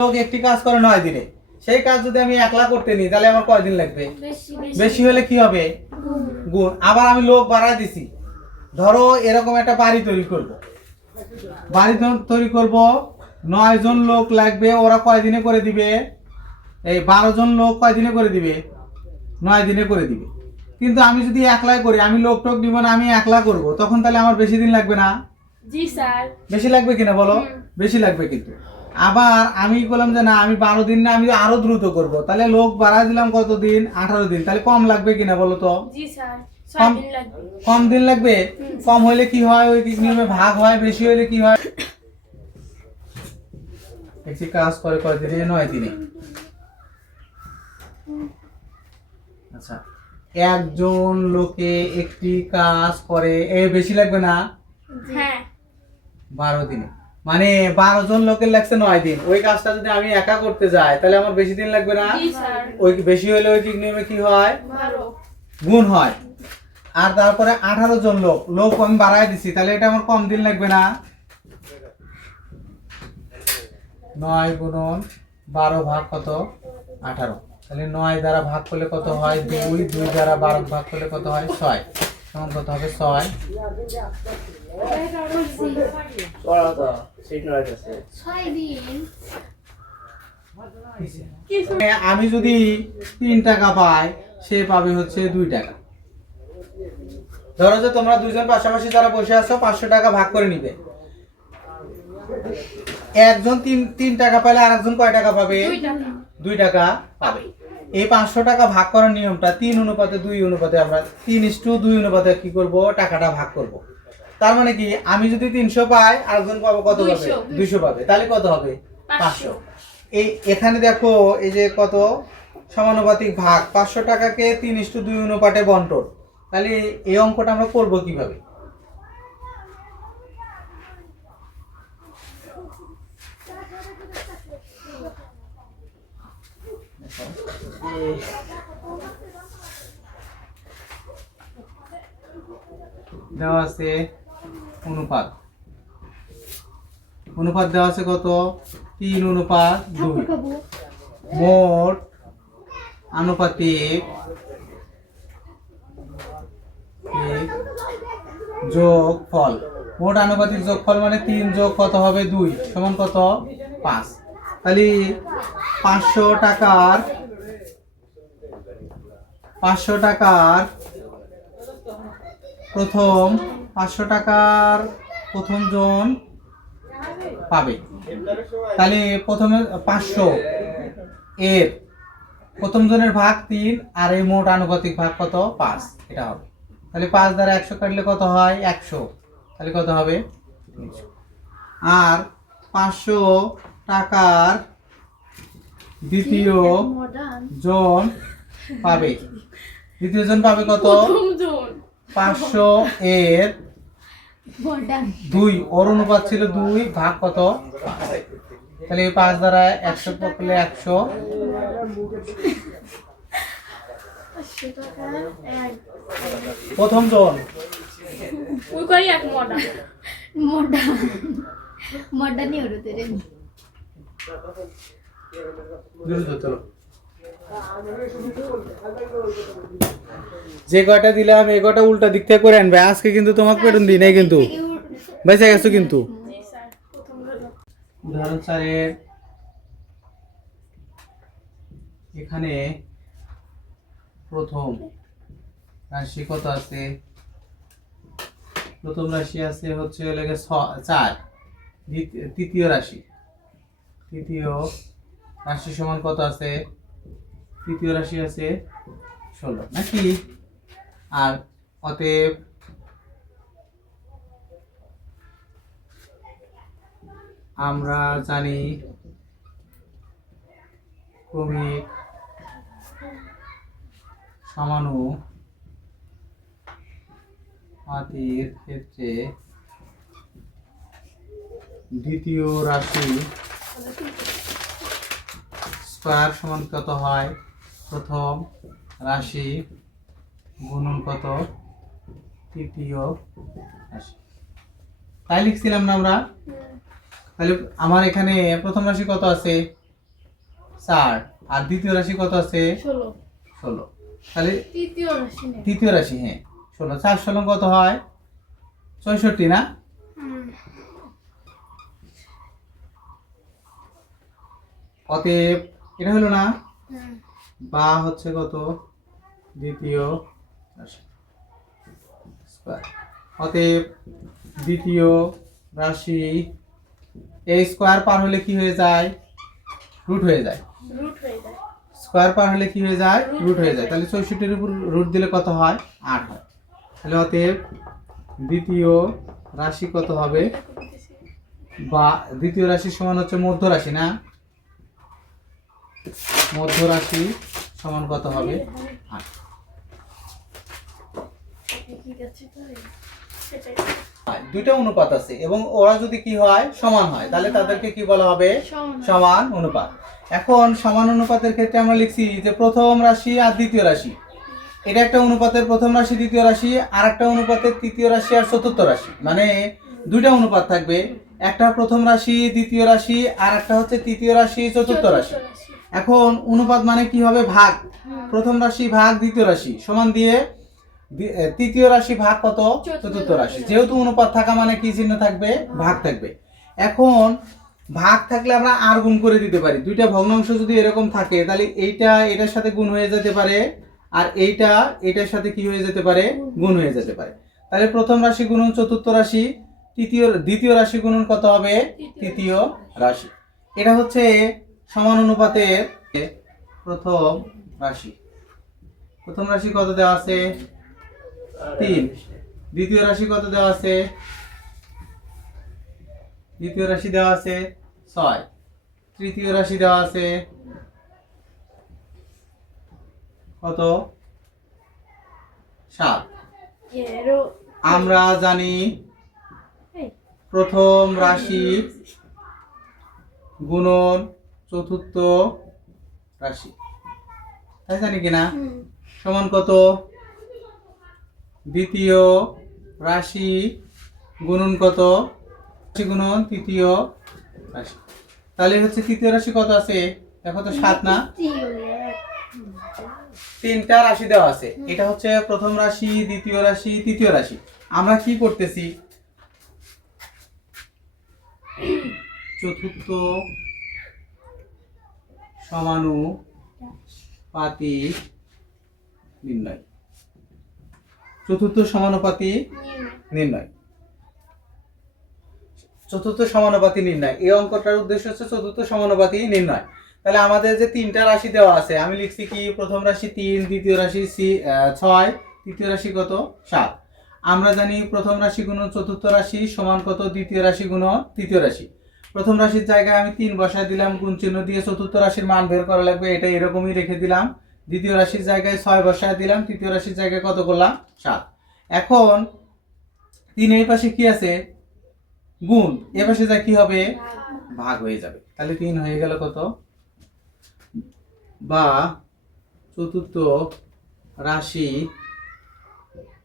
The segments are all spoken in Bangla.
লোক একটি কাজ করে 9 দিনে, সেই কাজ যদি আমি একলা করতে নিই তাহলে আমার কয় দিন লাগবে? বেশি হলে কি হবে? গুণ। আবার আমি লোক বাড়ায় দিছি, ধরো এরকম একটা বাড়ি তৈরি করব, বাড়ি তৈরি করব, 9 জন লোক লাগবে, ওরা কয় দিনে করে দিবে? এই 12 জন লোক কয় দিনে করে দিবে? 9 দিনে করে দিবে। কিন্তু আমি যদি একলাই করি, আমি লোক টোক দিব না, আমি একলা করব, তখন তাহলে আমার বেশি দিন লাগবে না? জি স্যার। বেশি লাগবে কিনা বলো? বেশি লাগবে। কিন্তু আবার আমি বললাম যে না, আমি 12 দিন না, আমি আরো দ্রুত করব, তাহলে লোক বাড়ায় দিলাম কত দিন? 18 দিন। তাহলে কম লাগবে কিনা বলো তো? জি স্যার। কম 6 দিন লাগবে। কম দিন লাগবে। কম হলে কি হয়? ওই নিয়মে ভাগ হয়। বেশি হলে কি হয়? একটি কাজ করে কয় দিনে? 9 দিনে। আচ্ছা, একজন লোকে একটি কাজ করে বেশি লাগবে না? হ্যাঁ। 12 দিনে। মানে 12 জন লোকের লাগছে 9 দিন। ওই কাজটা যদি আমি একা করতে যাই তাহলে আমার বেশি দিন লাগবে না? জি স্যার। ওই বেশি হলে ওই নিয়মে কি হয়? 12 গুণ হয়। আর তারপরে 18 জন লোক আমি বাড়ায় দিছি, তাহলে এটা আমার কম দিন লাগবে না? 9 গুণন 12 ভাগ কত? 18। তাহলে 9 দ্বারা ভাগ করলে কত হয়? 2। 2 দ্বারা 12 ভাগ করলে কত হয়? 6। তখন কত হবে? 6। 6 দিন। আমি যদি 3 টাকা পাই, সে পাবে হচ্ছে 2 টাকা। ধরো যে তোমরা দুইজন পাশাপাশি যারা বসে আছো, 500 টাকা ভাগ করে নিবে। একজন 3 টাকা পাইলে আরেকজন কয় টাকা পাবে? 2 টাকা পাবে। এই 500 টাকা ভাগ করার নিয়মটা 3:2 অনুপাতে, আমরা 3:2 অনুপাতে কি করব? টাকাটা ভাগ করব। তার মানে কি, আমি যদি 300 পাই, আরেকজন পাবো কত পাবে? 200 পাবে। তাহলে কত হবে? 500। এই এখানে দেখো, এই যে কত সমানুপাতিক ভাগ, 500 টাকাকে 3:2 অনুপাতে বন্টন। তাহলে এই অঙ্কটা আমরা করব কিভাবে? দেওয়া আছে অনুপাত দেওয়া আছে কত? 3:2। মোট আনুপাতিক যোগফল। মোট আনুপাতিক যোগফল মানে 3 যোগ কত হবে? 2 সমান কত? 5। তাহলে 500 টাকার প্রথম জন পাবে। তাহলে প্রথমে 500 এর প্রথম জনের ভাগ 3, আর এই মোট আনুপাতিক ভাগ কত? 5। এটা হবে। তাহলে 5 দ্বারা 100 কাটলে কত হয়? 100। তাহলে কত হবে? 300। আর 500 টাকার দ্বিতীয় জন পাবে। দ্বিতীয় জন পাবে কত? 500 এর 2, ওর অনুপাত ছিল 2, ভাগ কত? 5। তাহলে 5 দ্বারা 100 করলে 100। প্রথম জন ওই কই এক মোটা नहीं हो रहा तेरे চলো, যে কয়টা দিলাম এই কয়টা উল্টা দিক থেকে করে আনবে। আজকে কিন্তু তোমাকে বেতন দিই নাই, কিন্তু বেঁচে গেছো। কিন্তু জি স্যার। প্রথম উদাহরণ 4-এর এখানে প্রথম রাশি কত আছে? প্রথম রাশি আছে হচ্ছে 4। তৃতীয় রাশি সমান কত আছে? তৃতীয় রাশি আছে 16 নাকি? আর অতএব আমরা জানি ক্রমিক সমানুপাতির ক্ষেত্রে দ্বিতীয় রাশি স্কয়ার সমান কত হয়? প্রথম রাশি গুণন কত? তৃতীয় রাশি। তাই লিখছিলাম না আমরা? তাহলে আমার এখানে প্রথম রাশি কত আছে? 4 আর দ্বিতীয় রাশি কত আছে 16 16 তাহলে তৃতীয় রাশি নেই তৃতীয় রাশি হ্যাঁ 16 4 16 কত হয় 64 না অতএব এটা হলো না বা হচ্ছে কত দ্বিতীয় রাশি স্কয়ার অতএব দ্বিতীয় রাশি এই স্কয়ার পার হলে কি হয়ে যায় রুট হয়ে যায় রুট হয়ে যায় স্কয়ার পার হলে কি হয়ে যায় রুট হয়ে যায় তাহলে 64 এর উপর রুট দিলে কত হয় 8 হয় তাহলে অতএব দ্বিতীয় রাশি কত হবে বা দ্বিতীয় রাশি সমান হচ্ছে মধ্য রাশি না মধ্য রাশি সমান কত হবে 8 ঠিক আছে তাই সেটাই দুইটা অনুপাত আছে এবং ওরা যদি কি হয় সমান হয় তাহলে তাদেরকে কি বলা হবে সমান অনুপাত এখন সমান অনুপাতের ক্ষেত্রে আমরা লিখছি যে প্রথম রাশি আর দ্বিতীয় রাশি এটা একটা অনুপাতের প্রথম রাশি দ্বিতীয় রাশি আর একটা অনুপাতের তৃতীয় রাশি আর চতুর্থ রাশি মানে দুইটা অনুপাত থাকবে একটা প্রথম রাশি দ্বিতীয় রাশি আর একটা হচ্ছে তৃতীয় রাশি চতুর্থ রাশি এখন অনুপাত মানে কি হবে ভাগ প্রথম রাশি ভাগ দ্বিতীয় রাশি সমান দিয়ে তৃতীয় রাশি ভাগ কত চতুর্থ রাশি যেহেতু অনুপাত থাকা মানে কি চিহ্ন থাকবে ভাগ থাকবে এখন ভাগ থাকলে আমরা আর গুণ করে দিতে পারি দুইটা ভগ্নাংশ যদি এরকম থাকে তাহলে এইটা এটার সাথে গুণ হয়ে যেতে পারে আর এইটা এটার সাথে কি হয়ে যেতে পারে গুণ হয়ে যেতে পারে তাহলে প্রথম রাশি গুণন চতুর্থ রাশি দ্বিতীয় রাশি গুণন কত হবে তৃতীয় রাশি এটা হচ্ছে সমান অনুপাতের প্রথম রাশি কত দেওয়া আছে 3 দ্বিতীয় রাশি কত দেওয়া আছে দ্বিতীয় রাশি দেওয়া আছে 6 তৃতীয় রাশি দেওয়া আছে কত 7 আমরা জানি প্রথম রাশি গুণন চতুর্থ রাশি তাই জানি কিনা সমান কত দ্বিতীয় রাশি গুণন কত রাশি গুণন তৃতীয় রাশি তাহলে হচ্ছে তৃতীয় রাশি কত আছে দেখো তো 7 না তিনটা রাশি দেওয়া আছে এটা হচ্ছে প্রথম রাশি দ্বিতীয় রাশি তৃতীয় রাশি আমরা কি করতেছি চতুর্থ সমানুপাতি নির্ণয় চতুর্থ সমানুপাতি নির্ণয় চতুর্থ সমানুপাতি নির্ণয় এই অঙ্কটার উদ্দেশ্য হচ্ছে চতুর্থ সমানুপাতি নির্ণয় তাহলে আমাদের যে তিনটা রাশি দেওয়া আছে আমি লিখছি কি প্রথম রাশি 3 দ্বিতীয় রাশি 6 তৃতীয় রাশি কত 7 আমরা জানি প্রথম রাশি গুণন চতুর্থ রাশি সমান কত দ্বিতীয় রাশি গুণন তৃতীয় রাশি প্রথম রাশির জায়গায় আমি 3 বসায় দিলাম গুণ চিহ্ন দিয়ে চতুর্থ রাশির মান বের করা লাগবে এটা এরকমই রেখে দিলাম দ্বিতীয় রাশির জায়গায় 6 বসায় দিলাম তৃতীয় রাশির জায়গায় কত করলাম 7 এখন 3 এই পাশে কি আছে গুণ এই পাশে যা কি হবে ভাগ হয়ে যাবে তাহলে 3 হয়ে গেল কত বা চতুর্থ রাশি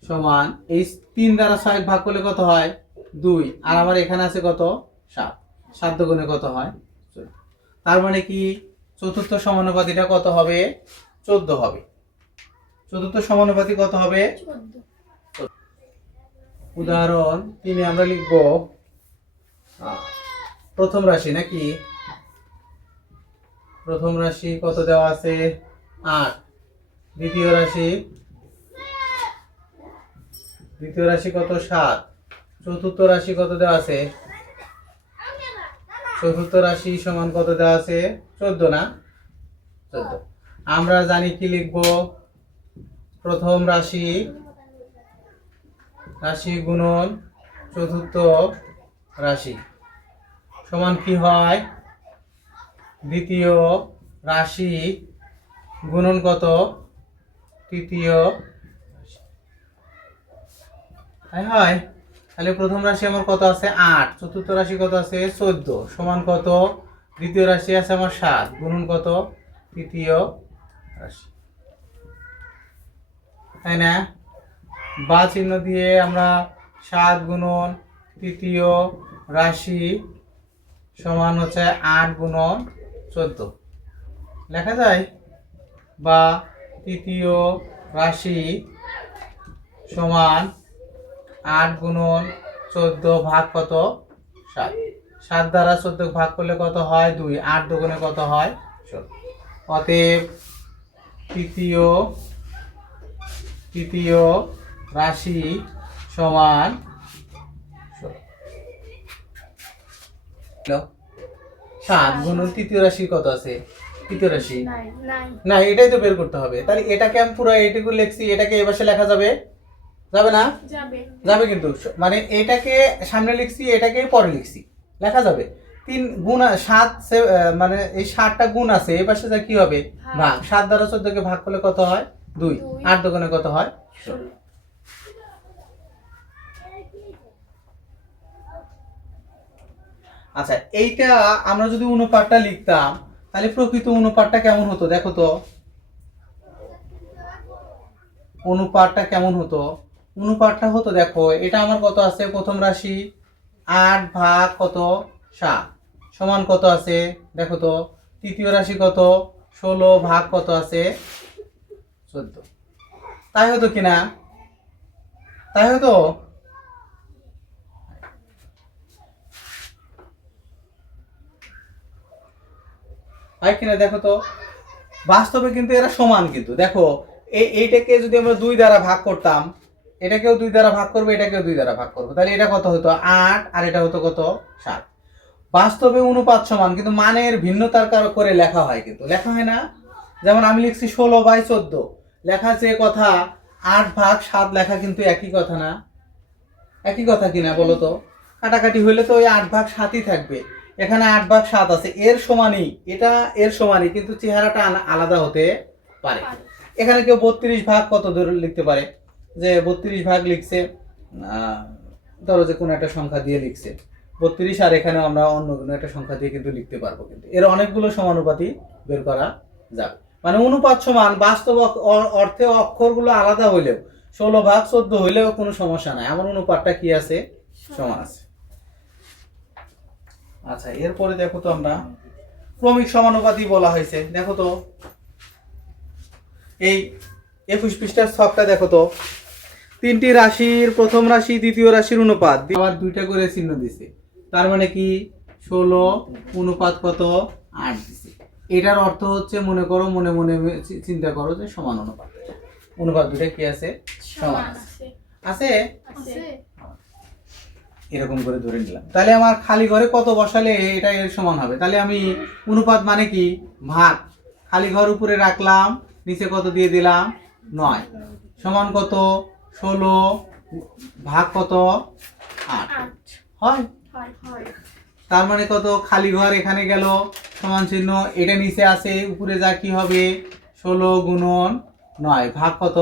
সমান এই 3 দ্বারা 6 ভাগ করলে কত হয় 2 আর আমার এখানে আছে কত 7 7 গুণে কত হয় 14 তার মানে কি চতুর্থ সমানুপাতিটা কত হবে 14 হবে চতুর্থ সমানুপাতি কত হবে 14 উদাহরণ 3 আমরা লিখব প্রথম রাশি নাকি প্রথম রাশি কত দেওয়া আছে 8 দ্বিতীয় রাশি কত 7 চতুর্থ রাশি কত দেওয়া আছে চতুর্থ রাশি সমান কত দেওয়া আছে 14 না 14 আমরা জানি কি লিখব প্রথম রাশি গুণন চতুর্থ রাশি সমান কি হয় দ্বিতীয় রাশি গুণন কত তৃতীয় তাই হয় তাহলে প্রথম রাশি আমার কত আছে 8 চতুর্থ রাশি কত আছে 14 সমান কত দ্বিতীয় রাশি আছে আমার 7 গুণন কত তৃতীয় রাশি তাই না বা চিহ্ন দিয়ে আমরা 7 গুণন তৃতীয় রাশি সমান হচ্ছে 8 গুণন 14 লেখা যায়, বা তৃতীয় রাশি সমান 8 গুণন 14 ভাগ কত 7। 7 দ্বারা 14 ভাগ করলে কত হয় 2, 8 দুগুণে কত হয় 16। অতএব তৃতীয় রাশি সমান 7 গুণন তৃতীয় রাশি কত আছে, তৃতীয় রাশি নাই নাই না, এটাই তো বের করতে হবে। তাহলে এটাকে আমি পুরো এইটুকু লিখছি, এটাকে এই পাশে লেখা যাবে, যাবে না? যাবে যাবে, কিন্তু মানে এটাকে সামনে লিখছি, এটাকে পরে লিখছি, লেখা যাবে। 3 গুণ 7 মানে এই 7টা গুণ আছে, এই পাশে যা কি হবে ভাগ। 7 দ্বারা 14 কে ভাগ করলে কত হয় 2, 8 দুগুণে কত হয় 16। আচ্ছা, এইটা আমরা যদি অনুপাতটা লিখতাম তাহলে প্রকৃত অনুপাতটা কেমন হতো দেখো তো। অনুপাতটা কেমন হতো? অনুপাতটা হতো দেখো, এটা আমার কত আছে, প্রথম রাশি 8 ভাগ কত 7 সমান কত আছে দেখো তো। তৃতীয় রাশি কত 16 ভাগ কত আছে 14। তাই হতো কিনা? তাই হতো। হয় কিনা দেখো তো। বাস্তবে কিন্তু এরা সমান, কিন্তু দেখো এইটাকে যদি আমরা 2 দ্বারা ভাগ করতাম, এটাকেও 2 দ্বারা ভাগ করবো, এটাকেও 2 দ্বারা ভাগ করবো, তাহলে এটা কত হতো 8 আর এটা হতো কত 7। বাস্তবে অনুপাত সমান, কিন্তু মানের ভিন্নতার করে লেখা হয়, কিন্তু লেখা হয় না। যেমন আমি লিখছি 16/14, লেখা আছে কথা 8 ভাগ 7 লেখা কিন্তু একই কথা না? একই কথা কিনা বলো তো। কাটাকাটি হইলে তো ওই 8 ভাগ 7ই থাকবে। এখানে 8 ভাগ 7 আছে, এর সমানই, এটা এর সমানই, কিন্তু চেহারাটা আলাদা হতে পারে। এখানে কেউ 32 ভাগ কত ধরে লিখতে পারে, যে 32 ভাগ লিখছে, ধরো যে কোনো একটা সংখ্যা দিয়ে লিখছে 32, আর এখানে আমরা অন্য কোনো একটা সংখ্যা দিয়ে কিন্তু লিখতে পারবো, কিন্তু এর অনেকগুলো সমানুপাতি বের করা যাবে। মানে অনুপাত সমান, বাস্তব অর্থে অক্ষরগুলো আলাদা হইলেও 16 ভাগ 14 হইলেও কোনো সমস্যা নাই, আমার অনুপাতটা কি আছে সমান আছে। আচ্ছা, এরপরে দেখো তো আমরা ক্রমিক সমানুপাতি বলা হয়েছে, দেখো তো এই 21 পৃষ্ঠার ছকটা দেখো তো। 3টি রাশির প্রথম রাশি দ্বিতীয় রাশির অনুপাত আবার 2টা করে চিহ্ন দিছে, তার মানে কি 16 অনুপাত কত 8 দিছে। এটার অর্থ হচ্ছে, মনে করো, মনে মনে চিন্তা করো যে সমান অনুপাত, অনুপাত দুটো কি আছে সমান আছে, আছে আছে এরকম করে ধরে নিলাম। তাহলে আমার খালি ঘরে কত বসালে এটা এর সমান হবে? তাহলে আমি অনুপাত মানে কি ভাগ, খালি ঘর উপরে রাখলাম, নিচে কত দিয়ে দিলাম 9, সমান কত 16 ভাগ কত 8 হয়। হয় তার মানে কত, খালি ঘর এখানে গেল, সমান চিহ্ন, এটা নিচে আছে, উপরে যা কি হবে 16 গুণন 9 ভাগ কত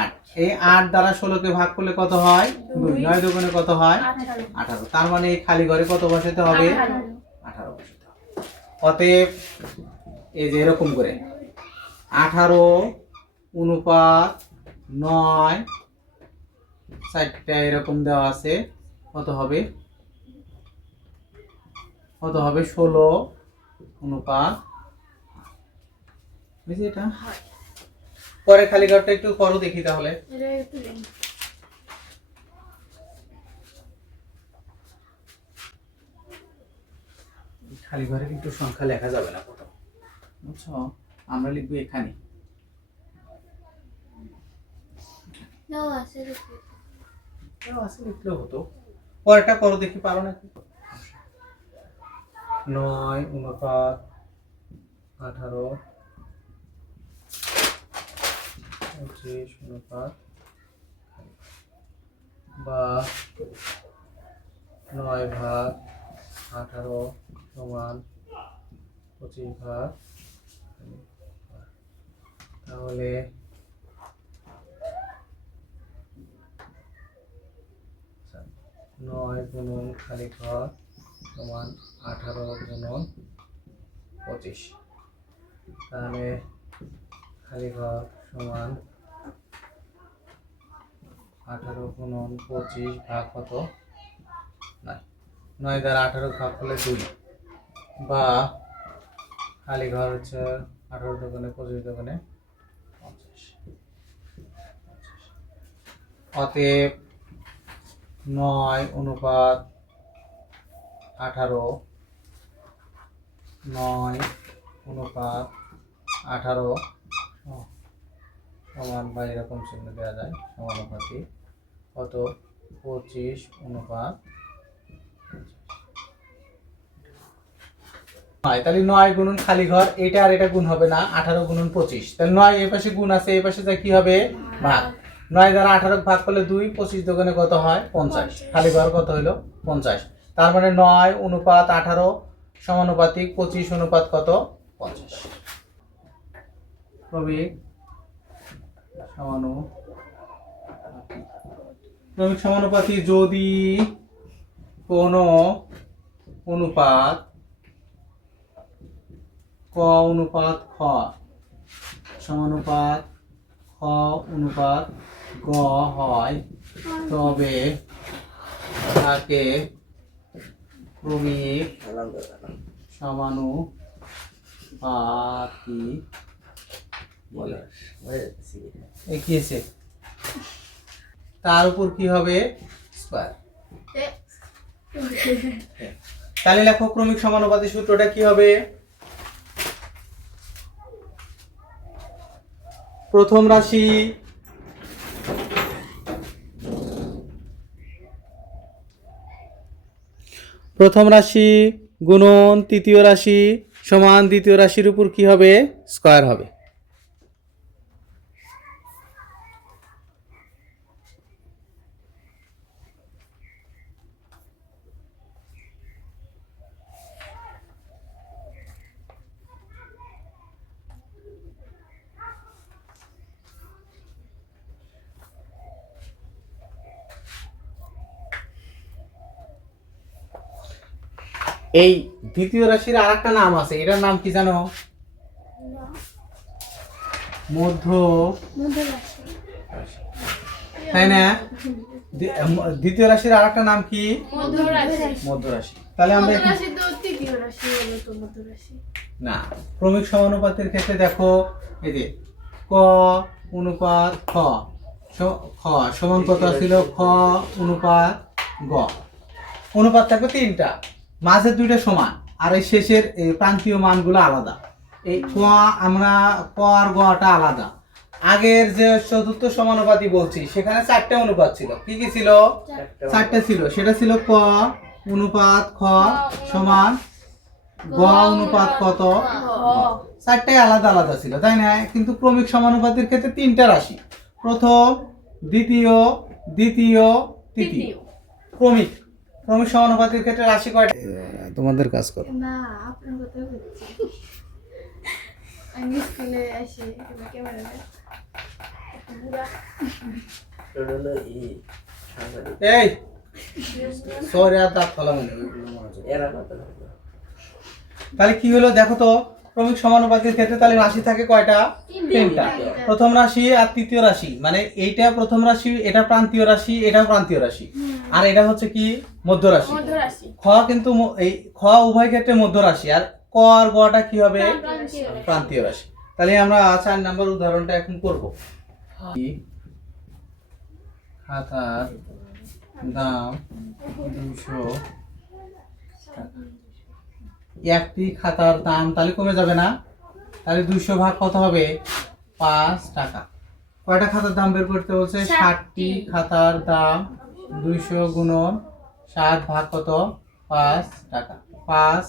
8। এই 8 দ্বারা 16 কে ভাগ করলে কত হয় 2, 9 দুগুণে কত হয় 18। তার মানে এই খালি ঘরে কত বসাতে হবে 18 বসাতে হবে। অতএব এই যে এরকম করে 18 অনুপাত 9, 4টা এরকম দেওয়া আছে, কত হবে 16 অনুপাত, বুঝলি এটা? পরে খালি ঘরটা একটু করো দেখি তাহলে। খালি ঘরে কিন্তু সংখ্যা লেখা যাবে না প্রথম, বুঝছো? আমরা লিখবো এখানে, আছে লিখলেও হতো। পরেরটা করো দেখি, পারো নাকি। 9 অনুপাত 18, 25 অনুপাত, বা 9 ভাগ 18 সমান 25 ভাগ, তাহলে 9 গুণন খালি ঘর সমান 18 গুণন 25, তাহলে খালি ঘর সমান 18 গুণন 25 ভাগ কত 9 দ্বারা 18 ভাগ করলে 2, বা খালি ঘর হচ্ছে 18 দোকানে 25 দোকানে 50। অতএব 9 অনুপাত 18, 9 অনুপাত 18 সমান বা এরকম চিহ্ন দেওয়া যায় সমানুপাতি কত 25 অনুপাত 9। তাহলে 9 গুণন খালি ঘর, এটা আর এটা গুণ হবে না, 18 গুণন 25। তাহলে 9 এই পাশে গুণ আছে, এই পাশে যা কি হবে ভাগ। 9 দ্বারা 18 ভাগ করলে 2, 25 দোকানে কত হয় 50। খালি ঘর কত হলো 50। তার মানে 9 অনুপাত 18 সমানুপাতিক 25 অনুপাত কত 50। ক্রমিক সমানুপাতি যদি কোনো অনুপাত ক অনুপাত খ সমানুপাত খ অনুপাত গ হয় তবে তাকে ক্রমিক সমানুপাতি বলে। এই কি আছে? তার উপর কি হবে স্কয়ার। তাহলে লেখো ক্রমিক সমানুপাতি সূত্রটা কি হবে? প্রথম রাশি গুণন তৃতীয় রাশি সমান দ্বিতীয় রাশির উপর কি হবে স্কয়ার হবে। এই দ্বিতীয় রাশির আরেকটা নাম আছে, এটার নাম কি জানো? মধ্য মধ্যরাশি। তাই না? দ্বিতীয় রাশির আরেকটা নাম কি মধ্যরাশি। মধ্যরাশি। তাহলে আমরা মধ্যরাশি তো তৃতীয় রাশি হলো তো মধ্যরাশি। না, ক্রমিক সমানুপাতের ক্ষেত্রে দেখো এই যে ক অনুপাত খ খ সমান কত ছিল খ অনুপাত গ। অনুপাত থাকবে 3টা, মাঝের 2টা সমান আর এই শেষের এই প্রান্তীয় মানগুলো আলাদা। এই ক আমরা ক আর গটা আলাদা। আগের যে চতুর্থ সমানুপাতি বলছি সেখানে 4টে অনুপাত ছিল। কি কি ছিল? 4টে ছিল। সেটা ছিল ক অনুপাত খ সমান গ অনুপাত কত, 4টাই আলাদা আলাদা ছিল তাই না? কিন্তু ক্রমিক সমানুপাতির ক্ষেত্রে 3টা রাশি, প্রথম দ্বিতীয় দ্বিতীয় তৃতীয়। ক্রমিক সমানুপাতির ক্ষেত্রে রাশি কয়টা? তোমাদের কাজ করো না, আপনার কথা বলছি। আমি স্কুলে আসি ক্যামেরা বুড়া এই সরি আর দাঁত ফলা মনে তাহলে কি হলো দেখো তো, ক্রমিক সমানুপাতির ক্ষেত্রে তাহলে রাশি থাকে কয়টা? 3টা। প্রথম রাশি আর তৃতীয় রাশি, মানে এইটা প্রথম রাশি, এটা প্রান্তীয় রাশি, এটা প্রান্তীয় রাশি, আর এটা হচ্ছে কি মধ্য রাশি। খ কিন্তু এই খ উভয় ক্ষেত্রে মধ্য রাশি, আর ক আর গটা কি হবে প্রান্তীয় রাশি। তাহলে আমরা 4 নম্বর উদাহরণটা এখন করব। খাতার দাম 200 টাকা। একটি খাতার দাম তাহলে কমে যাবে না? তাহলে 200 ভাগ কত হবে 5 টাকা। কয়টা খাতার দাম বের করতে বলছে? 60টি খাতার দাম 200 গুণন 60 ভাগ কত 5 টাকা। 5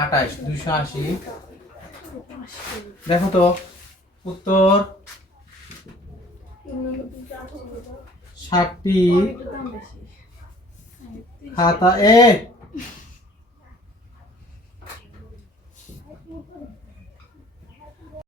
28 280। দেখো তো উত্তর 60টি খাতা